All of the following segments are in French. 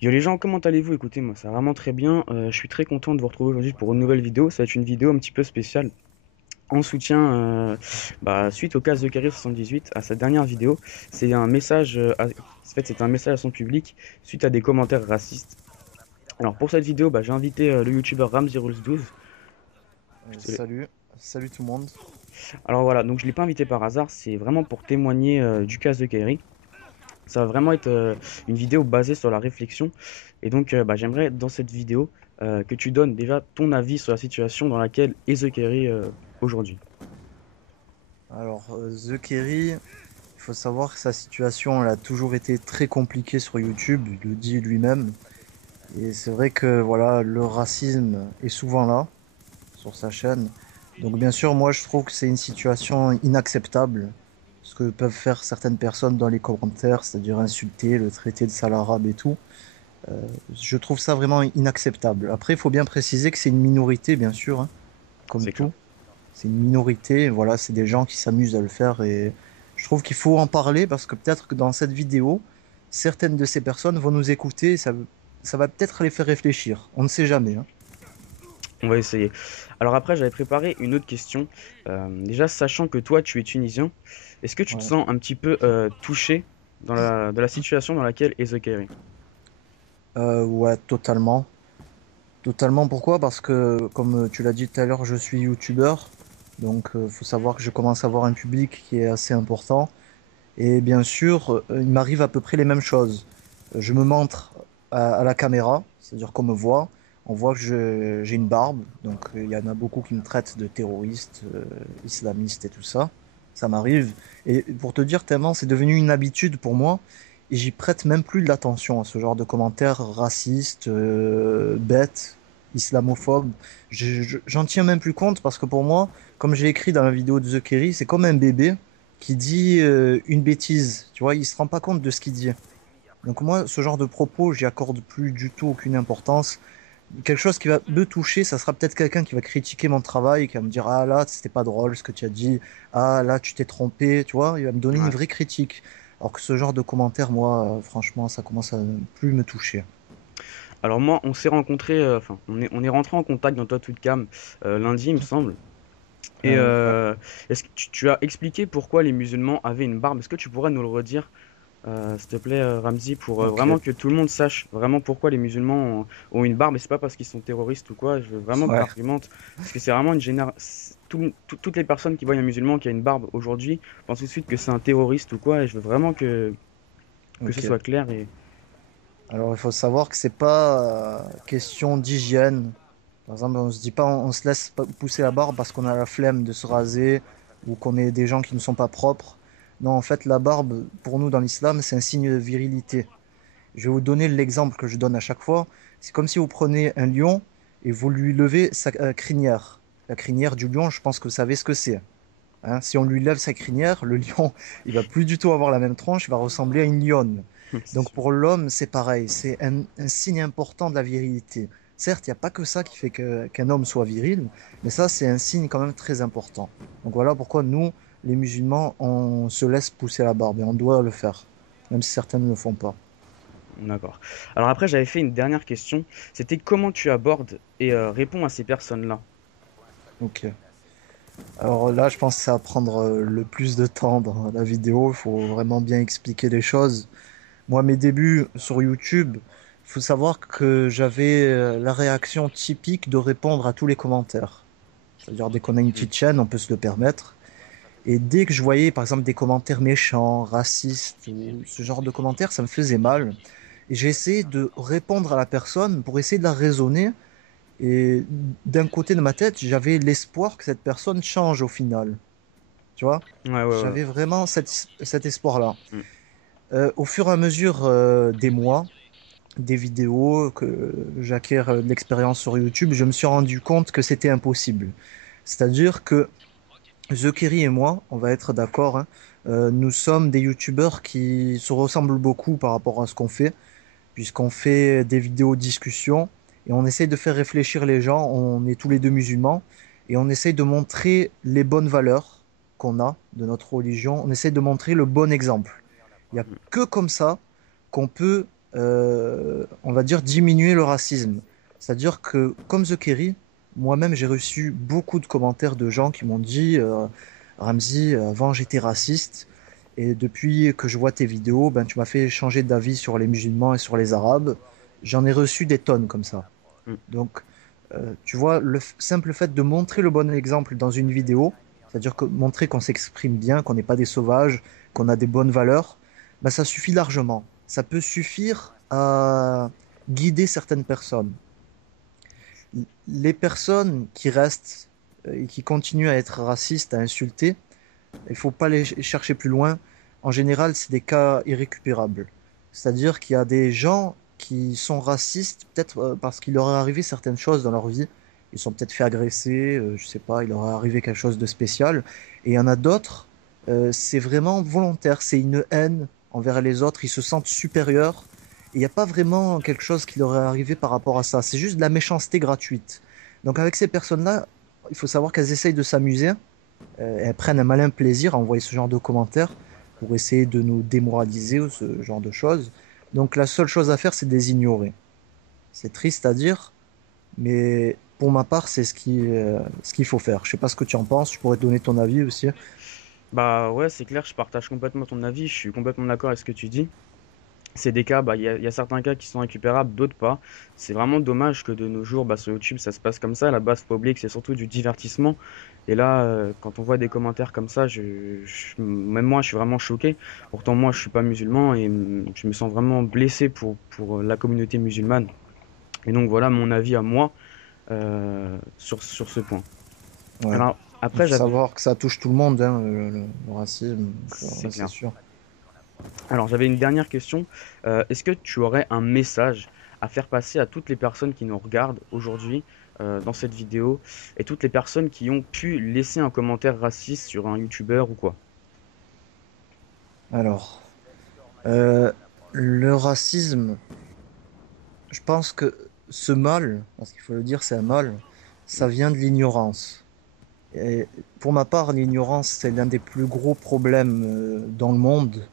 Yo les gens, comment allez-vous? Écoutez, moi ça va vraiment très bien. Je suis très content de vous retrouver aujourd'hui pour une nouvelle vidéo. Ça va être une vidéo un petit peu spéciale en soutien suite au cas Zachary 78 à sa dernière vidéo. C'est un message, en fait c'est un message à son public suite à des commentaires racistes. Alors pour cette vidéo, j'ai invité le youtubeur Ramzirus12. Salut, salut tout le monde. Alors voilà, donc je l'ai pas invité par hasard, c'est vraiment pour témoigner du cas Zachary. Ça va vraiment être une vidéo basée sur la réflexion. Et donc, j'aimerais dans cette vidéo que tu donnes déjà ton avis sur la situation dans laquelle est The Kerry aujourd'hui. Alors, The Kerry, il faut savoir que sa situation, elle a toujours été très compliquée sur YouTube, il le dit lui-même. Et c'est vrai que voilà, le racisme est souvent là, sur sa chaîne. Donc bien sûr, moi je trouve que c'est une situation inacceptable, ce que peuvent faire certaines personnes dans les commentaires, c'est-à-dire insulter, le traiter de sale arabe et tout. Je trouve ça vraiment inacceptable. Après, il faut bien préciser que c'est une minorité, bien sûr, hein, comme C'est clair. tout. C'est une minorité, voilà, c'est des gens qui s'amusent à le faire et je trouve qu'il faut en parler parce que peut-être que dans cette vidéo, certaines de ces personnes vont nous écouter et ça va peut-être les faire réfléchir. On ne sait jamais, hein. On va essayer. Alors après, j'avais préparé une autre question. Déjà, sachant que toi, tu es tunisien, est-ce que tu te Ouais. sens un petit peu touché de la situation dans laquelle est The Kerry? Ouais, totalement. Totalement, pourquoi? Parce que, comme tu l'as dit tout à l'heure, je suis youtubeur. Donc, faut savoir que je commence à avoir un public qui est assez important. Et bien sûr, il m'arrive à peu près les mêmes choses. Je me montre à la caméra, c'est-à-dire qu'on me voit, on voit que j'ai une barbe, donc il y en a beaucoup qui me traitent de terroriste, islamiste et tout ça. Ça m'arrive. Et pour te dire, tellement c'est devenu une habitude pour moi, et j'y prête même plus de l'attention à ce genre de commentaires racistes, bêtes, islamophobes. J'en tiens même plus compte parce que pour moi, comme j'ai écrit dans la vidéo de The Kerry, c'est comme un bébé qui dit une bêtise, tu vois, il se rend pas compte de ce qu'il dit. Donc moi, ce genre de propos, j'y accorde plus du tout aucune importance. Quelque chose qui va me toucher, ça sera peut-être quelqu'un qui va critiquer mon travail, qui va me dire, ah là, c'était pas drôle ce que tu as dit, ah là, tu t'es trompé, tu vois, il va me donner une Ouais. vraie critique. Alors que ce genre de commentaires, moi, franchement, ça commence à ne plus me toucher. Alors moi, on s'est rencontrés, enfin, on est rentré en contact dans toi toute cam lundi, il me semble. Et Ouais. est-ce que tu as expliqué pourquoi les musulmans avaient une barbe? Est-ce que tu pourrais nous le redire, s'il te plaît, Ramzi, pour Ok. vraiment que tout le monde sache vraiment pourquoi les musulmans ont une barbe? Et c'est pas parce qu'ils sont terroristes ou quoi. Je veux vraiment que tu Ouais. argumentes. Parce que c'est vraiment une génération. Toutes les personnes qui voient un musulman qui a une barbe aujourd'hui pensent tout de suite que c'est un terroriste ou quoi. Et je veux vraiment que ce Ok. soit clair. Et Alors, il faut savoir que c'est pas question d'hygiène. Par exemple, on se dit pas, on se laisse pas pousser la barbe parce qu'on a la flemme de se raser ou qu'on est des gens qui ne sont pas propres. Non, en fait, la barbe, pour nous dans l'islam, c'est un signe de virilité. Je vais vous donner l'exemple que je donne à chaque fois. C'est comme si vous prenez un lion et vous lui levez sa crinière. La crinière du lion, je pense que vous savez ce que c'est, hein. Si on lui lève sa crinière, le lion, il va plus du tout avoir la même tronche, il va ressembler à une lionne. c'est Donc sûr. pour l'homme, c'est pareil, c'est un signe important de la virilité. Certes, il n'y a pas que ça qui fait qu'un homme soit viril, mais ça, c'est un signe quand même très important. Donc voilà pourquoi nous, les musulmans, on se laisse pousser la barbe et on doit le faire, même si certains ne le font pas. D'accord. Alors après, j'avais fait une dernière question. C'était comment tu abordes et réponds à ces personnes-là. Ok. Alors là, je pense que ça va prendre le plus de temps dans la vidéo. Il faut vraiment bien expliquer les choses. Moi, mes débuts sur YouTube, il faut savoir que j'avais la réaction typique de répondre à tous les commentaires. C'est-à-dire, dès qu'on a une Hmm. petite chaîne, on peut se le permettre. Et dès que je voyais, par exemple, des commentaires méchants, racistes, ou ce genre de commentaires, ça me faisait mal. Et j'ai essayé de répondre à la personne pour essayer de la raisonner. Et d'un côté de ma tête, j'avais l'espoir que cette personne change au final. Tu vois? Ouais, ouais, ouais. J'avais vraiment cet espoir-là. Hmm. Au fur et à mesure des mois, des vidéos, que j'acquiers de l'expérience sur YouTube, je me suis rendu compte que c'était impossible. C'est-à-dire que The Kerry et moi, on va être d'accord, hein, nous sommes des YouTubeurs qui se ressemblent beaucoup par rapport à ce qu'on fait, puisqu'on fait des vidéos discussions et on essaye de faire réfléchir les gens. On est tous les deux musulmans et on essaye de montrer les bonnes valeurs qu'on a de notre religion. On essaye de montrer le bon exemple. Il n'y a que comme ça qu'on peut on va dire, diminuer le racisme. C'est-à-dire que, comme The Kerry, moi-même, j'ai reçu beaucoup de commentaires de gens qui m'ont dit Ramzi, avant j'étais raciste, et depuis que je vois tes vidéos, ben, tu m'as fait changer d'avis sur les musulmans et sur les arabes. J'en ai reçu des tonnes comme ça. Mm. Donc, tu vois, simple fait de montrer le bon exemple dans une vidéo, c'est-à-dire que montrer qu'on s'exprime bien, qu'on n'est pas des sauvages, qu'on a des bonnes valeurs, bah, ça suffit largement. Ça peut suffire à guider certaines personnes. Les personnes qui restent et qui continuent à être racistes, à insulter, il faut pas les chercher plus loin. En général, c'est des cas irrécupérables. C'est-à-dire qu'il y a des gens qui sont racistes, peut-être parce qu'il leur est arrivé certaines choses dans leur vie. Ils sont peut-être fait agresser, je sais pas, il leur est arrivé quelque chose de spécial. Et il y en a d'autres, c'est vraiment volontaire, c'est une haine envers les autres, ils se sentent supérieurs. Et il n'y a pas vraiment quelque chose qui leur est arrivé par rapport à ça. C'est juste de la méchanceté gratuite. Donc avec ces personnes-là, il faut savoir qu'elles essayent de s'amuser, elles prennent un malin plaisir à envoyer ce genre de commentaires pour essayer de nous démoraliser ou ce genre de choses. Donc la seule chose à faire, c'est de les ignorer. C'est triste à dire, mais pour ma part, c'est ce qu'il faut faire. Je sais pas ce que tu en penses, tu pourrais te donner ton avis aussi. Bah ouais, c'est clair, je partage complètement ton avis, je suis complètement d'accord avec ce que tu dis. C'est des cas, bah, il y a certains cas qui sont récupérables, d'autres pas. C'est vraiment dommage que de nos jours, bah, sur YouTube, ça se passe comme ça. À la base, faut pas oublier que c'est surtout du divertissement. Et là, quand on voit des commentaires comme ça, même moi, je suis vraiment choqué. Pourtant, moi, je suis pas musulman et je me sens vraiment blessé pour la communauté musulmane. Et donc, voilà mon avis à moi sur ce point. Ouais. Alors, Il après, faut j'avais, savoir que ça touche tout le monde, hein, le racisme. Donc, c'est ouais, c'est clair. sûr. Alors, j'avais une dernière question. Est-ce que tu aurais un message à faire passer à toutes les personnes qui nous regardent aujourd'hui dans cette vidéo et toutes les personnes qui ont pu laisser un commentaire raciste sur un YouTuber ou quoi? Alors, euh, le racisme, je pense que ce mal, parce qu'il faut le dire, c'est un mal, ça vient de l'ignorance. Et pour ma part, l'ignorance, c'est l'un des plus gros problèmes dans le monde.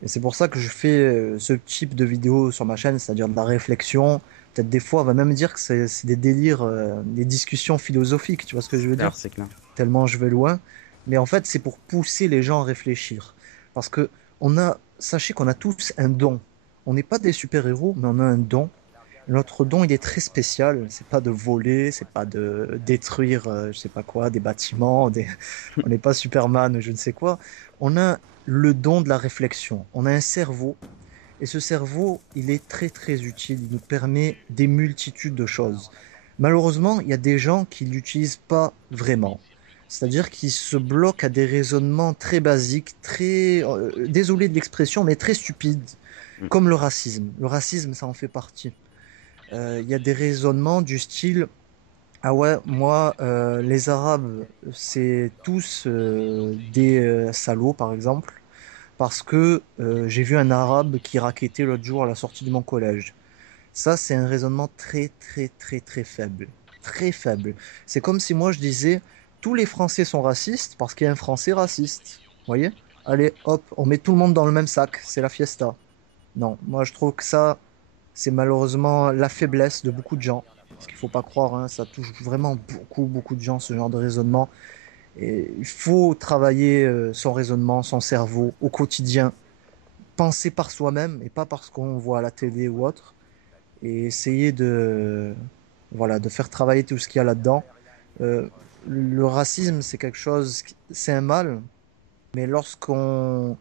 Et c'est pour ça que je fais ce type de vidéo sur ma chaîne, c'est-à-dire de la réflexion. Peut-être des fois, on va même dire que c'est des délires, des discussions philosophiques, tu vois ce que je veux Clair, dire? c'est clair. Tellement je vais loin. Mais en fait, c'est pour pousser les gens à réfléchir. Parce que sachez qu'on a tous un don. On n'est pas des super-héros, mais on a un don. Notre don, il est très spécial. C'est pas de voler, c'est pas de détruire, je sais pas quoi, des bâtiments. On n'est pas Superman ou je ne sais quoi. On a le don de la réflexion. On a un cerveau. Et ce cerveau, il est très très utile. Il nous permet des multitudes de choses. Malheureusement, il y a des gens qui l'utilisent pas vraiment. C'est-à-dire qu'ils se bloquent à des raisonnements très basiques, très, désolé de l'expression, mais très stupides, Mm. comme le racisme. Le racisme, ça en fait partie. Il y a des raisonnements du style, ah ouais, moi, les Arabes, c'est tous des salauds, par exemple, parce que j'ai vu un Arabe qui raquettait l'autre jour à la sortie de mon collège. Ça, c'est un raisonnement très, très, très, très faible. Très faible. C'est comme si moi je disais, tous les Français sont racistes parce qu'il y a un Français raciste. Vous voyez? Allez, hop, on met tout le monde dans le même sac, c'est la fiesta. Non, moi je trouve que ça, c'est malheureusement la faiblesse de beaucoup de gens. Parce qu'il faut pas croire, hein, ça touche vraiment beaucoup, beaucoup de gens, ce genre de raisonnement. Et il faut travailler son raisonnement, son cerveau au quotidien, penser par soi-même et pas parce qu'on voit à la télé ou autre, et essayer voilà, de faire travailler tout ce qu'il y a là-dedans. Le racisme, c'est quelque chose, c'est un mal, mais lorsqu'on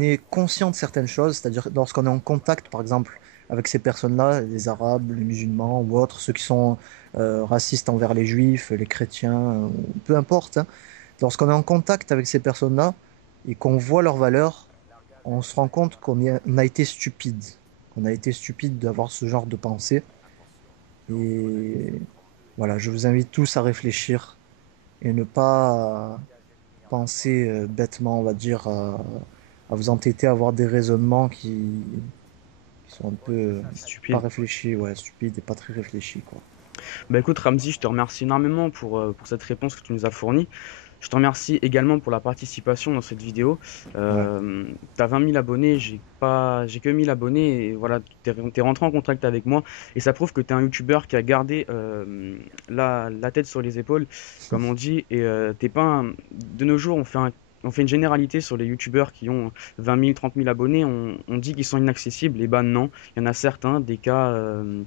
est conscient de certaines choses, c'est-à-dire lorsqu'on est en contact, par exemple, avec ces personnes-là, les Arabes, les musulmans ou autres, ceux qui sont racistes envers les Juifs, les chrétiens, peu importe, hein, lorsqu'on est en contact avec ces personnes-là et qu'on voit leurs valeurs, on se rend compte on a été stupide, qu'on a été stupide d'avoir ce genre de pensée. Et voilà, je vous invite tous à réfléchir et ne pas penser bêtement, on va dire, à vous entêter à avoir des raisonnements qui sont un peu pas Stupide. réfléchis, ouais, stupides et pas très réfléchis, quoi. Bah écoute, Ramzi, je te remercie énormément pour cette réponse que tu nous as fournie. Je te remercie également pour la participation dans cette vidéo. Ouais. T'as 20 000 abonnés, j'ai que 1000 abonnés et voilà, t'es rentré en contact avec moi et ça prouve que t'es un YouTuber qui a gardé la tête sur les épaules, comme on dit, et t'es pas de nos jours, on fait une généralité sur les YouTubers qui ont 20 000, 30 000 abonnés, on dit qu'ils sont inaccessibles, et ben non, il y en a certains, des cas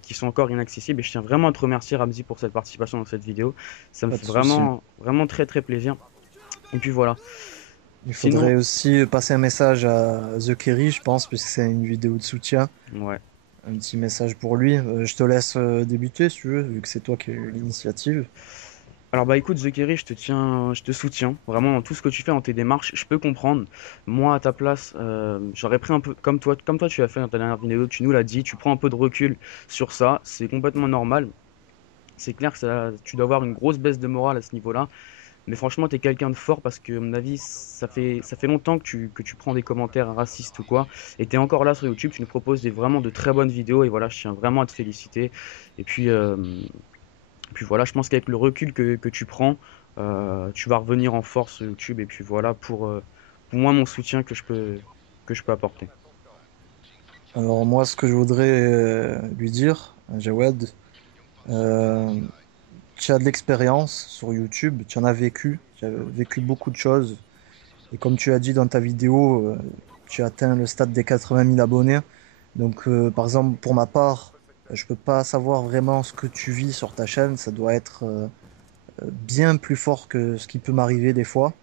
qui sont encore inaccessibles et je tiens vraiment à te remercier Ramzi pour cette participation dans cette vidéo. Ça me Pas de fait souci. vraiment très très plaisir. Et puis voilà. Il Sinon, faudrait aussi passer un message à The Kerry, je pense, puisque c'est une vidéo de soutien. ouais. Un petit message pour lui. Je te laisse débuter si tu veux, vu que c'est toi qui as eu l'initiative. Alors bah écoute, The Kerry, je te soutiens vraiment dans tout ce que tu fais dans tes démarches. Je peux comprendre. Moi, à ta place, j'aurais pris un peu comme toi tu as fait dans ta dernière vidéo. Tu nous l'as dit, tu prends un peu de recul sur ça. C'est complètement normal. C'est clair que tu dois avoir une grosse baisse de morale à ce niveau-là. Mais franchement, t'es quelqu'un de fort parce que, à mon avis, ça fait longtemps que tu prends des commentaires racistes ou quoi. Et t'es encore là sur YouTube, tu nous proposes vraiment de très bonnes vidéos. Et voilà, je tiens vraiment à te féliciter. Et puis voilà, je pense qu'avec le recul que tu prends, tu vas revenir en force sur YouTube. Et puis voilà, pour moi, mon soutien que je peux apporter. Alors moi, ce que je voudrais lui dire, à Jawed, euh, tu as de l'expérience sur YouTube, tu as vécu beaucoup de choses. Et comme tu as dit dans ta vidéo, tu as atteint le stade des 80 000 abonnés. Donc, par exemple, pour ma part, je peux pas savoir vraiment ce que tu vis sur ta chaîne. Ça doit être bien plus fort que ce qui peut m'arriver des fois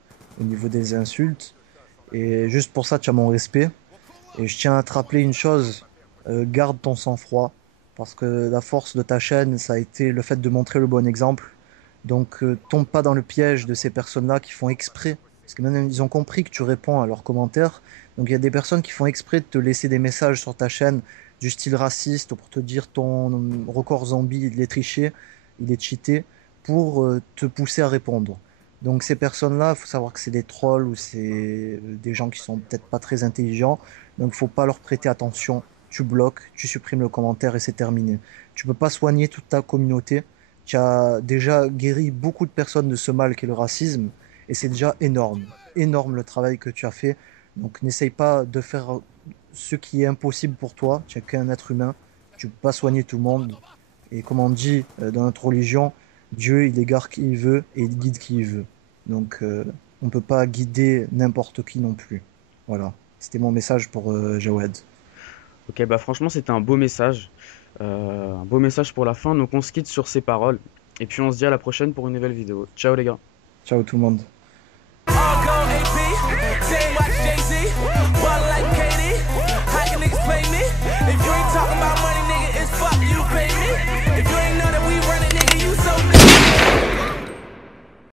au niveau des insultes. Et juste pour ça, tu as mon respect. Et je tiens à te rappeler une chose, garde ton sang-froid, parce que la force de ta chaîne, ça a été le fait de montrer le bon exemple. Donc, tombe pas dans le piège de ces personnes-là qui font exprès, parce que maintenant ils ont compris que tu réponds à leurs commentaires. Donc, il y a des personnes qui font exprès de te laisser des messages sur ta chaîne du style raciste pour te dire ton record zombie, il est triché, il est cheaté, pour te pousser à répondre. Donc, ces personnes-là, il faut savoir que c'est des trolls ou c'est des gens qui sont peut-être pas très intelligents. Donc, il faut pas leur prêter attention. Tu bloques, tu supprimes le commentaire et c'est terminé. Tu peux pas soigner toute ta communauté. Tu as déjà guéri beaucoup de personnes de ce mal qu'est le racisme et c'est déjà énorme. Énorme le travail que tu as fait. Donc, n'essaye pas de faire ce qui est impossible pour toi. Tu n'es qu'un être humain. Tu peux pas soigner tout le monde. Et comme on dit dans notre religion, Dieu, il égare qui il veut et il guide qui il veut. Donc, on peut pas guider n'importe qui non plus. Voilà. C'était mon message pour Jawed. Ok, bah franchement, c'était un beau message pour la fin. Donc on se quitte sur ces paroles. Et puis on se dit à la prochaine pour une nouvelle vidéo. Ciao les gars. Ciao tout le monde.